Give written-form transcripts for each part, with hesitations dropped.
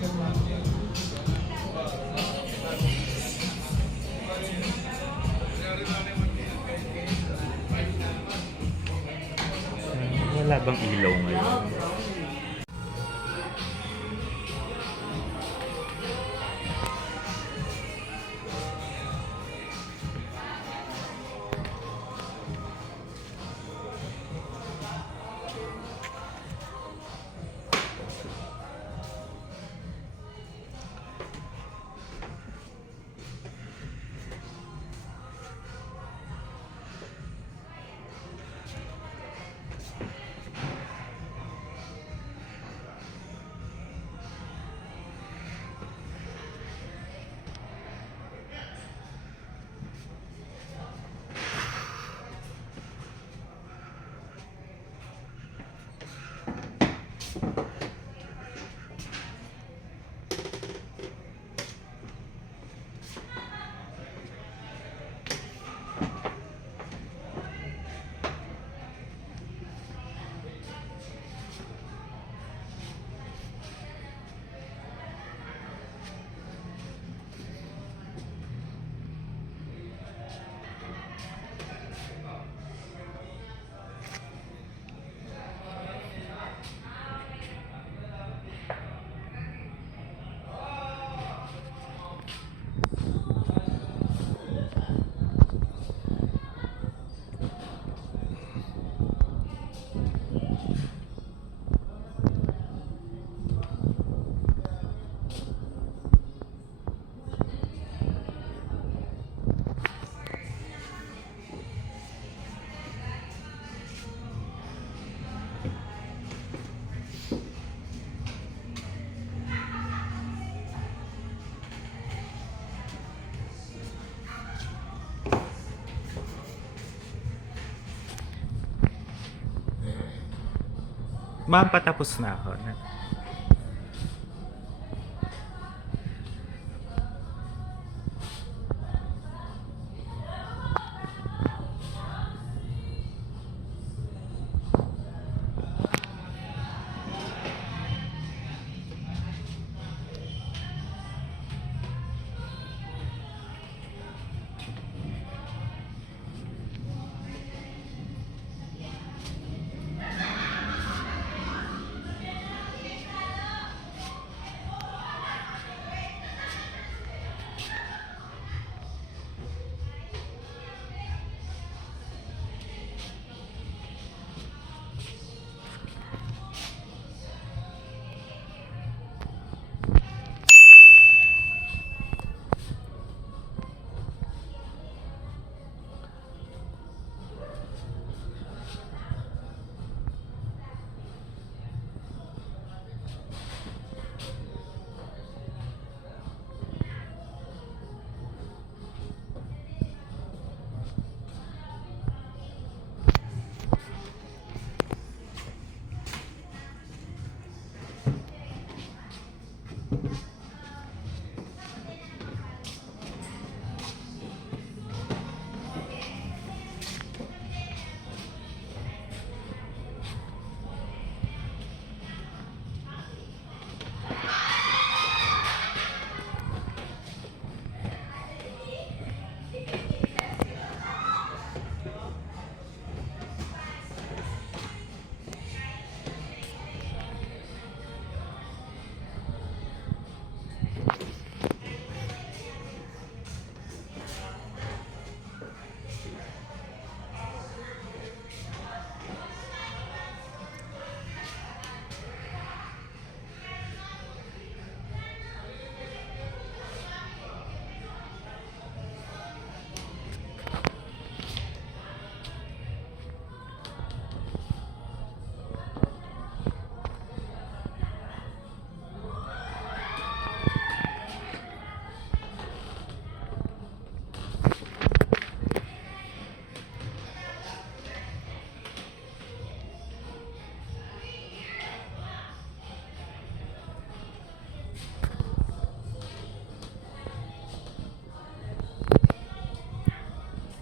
Wala bang ilaw ngayon? Ma'am, patapos na ako.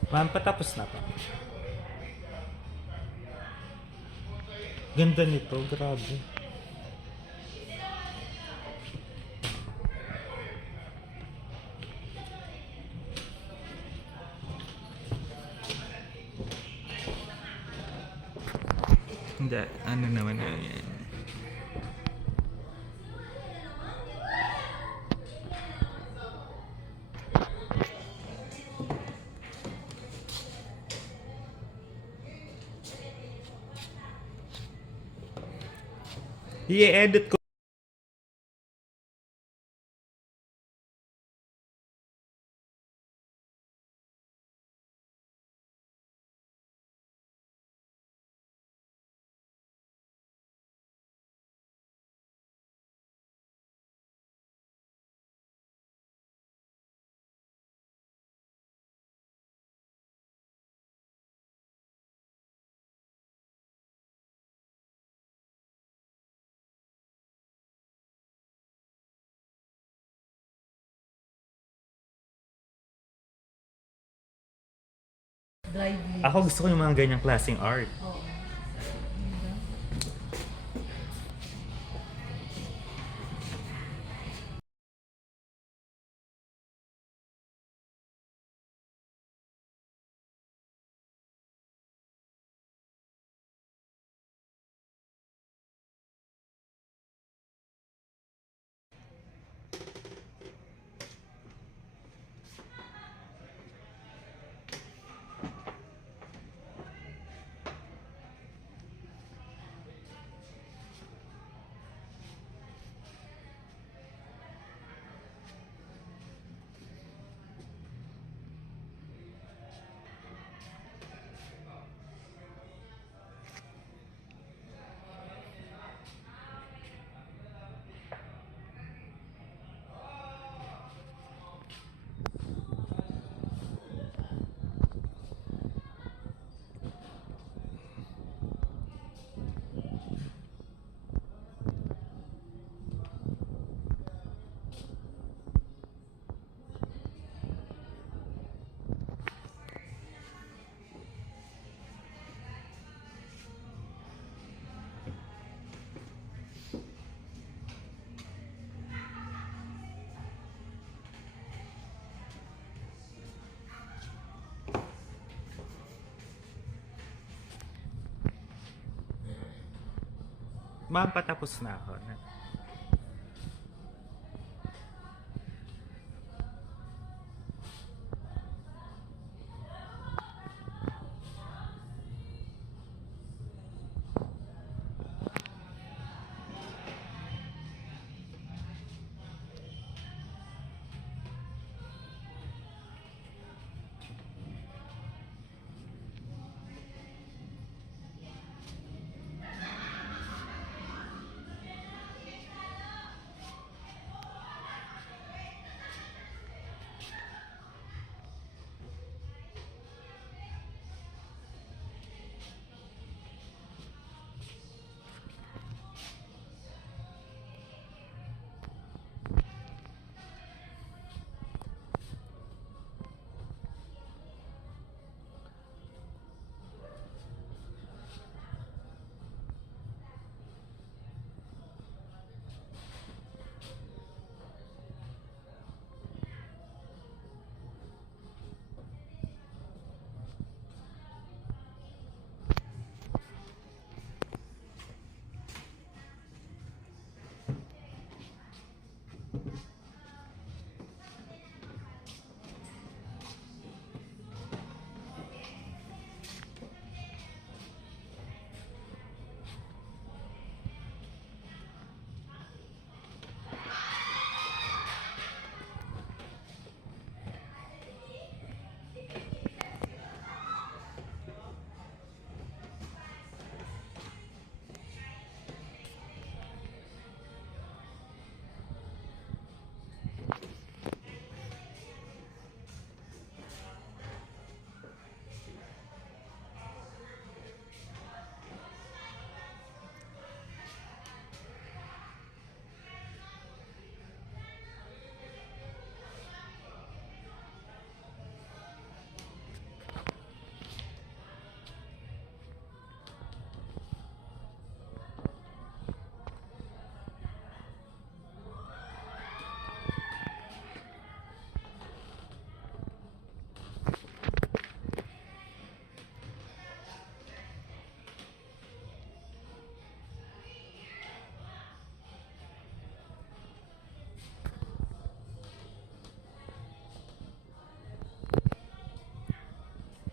Ma'am, patapos na pa. Ganda nito, grabe. Hindi, ano naman na yan. I-edit ko. Drive me. Ako gusto ko yung mga ganyang klaseng art. Oo. Ma'am, patapos na ako.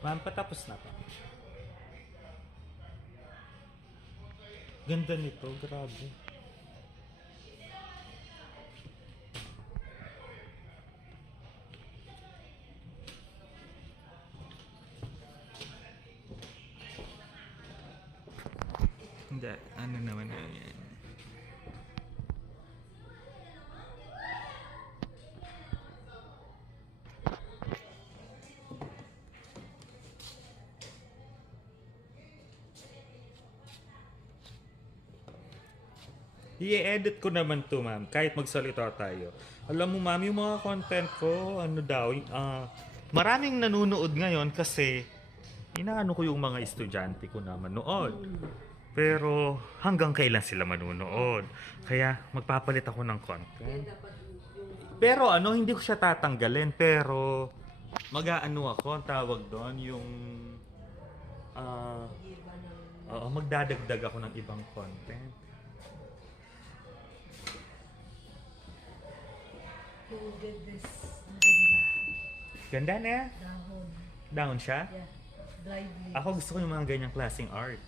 Ma'am, patapos na pa. Ganda nito, grabe. Hindi, ano naman na yan. I-edit ko naman to, ma'am, kahit magsalita tayo. Alam mo, ma'am, yung mga content ko, ano daw, maraming nanonood ngayon kasi inaano ko yung mga estudyante ko na manood. Pero hanggang kailan sila manonood? Kaya magpapalit ako ng content. Pero ano, hindi ko siya tatanggalin, pero mag-aano ako, ang tawag doon, yung magdadagdag ako ng ibang content. Who did this? Maganda. Ganda na. Dahon. Down siya. Yeah. Dried leaves. Ako gusto ko yung mga ganyang klaseng art.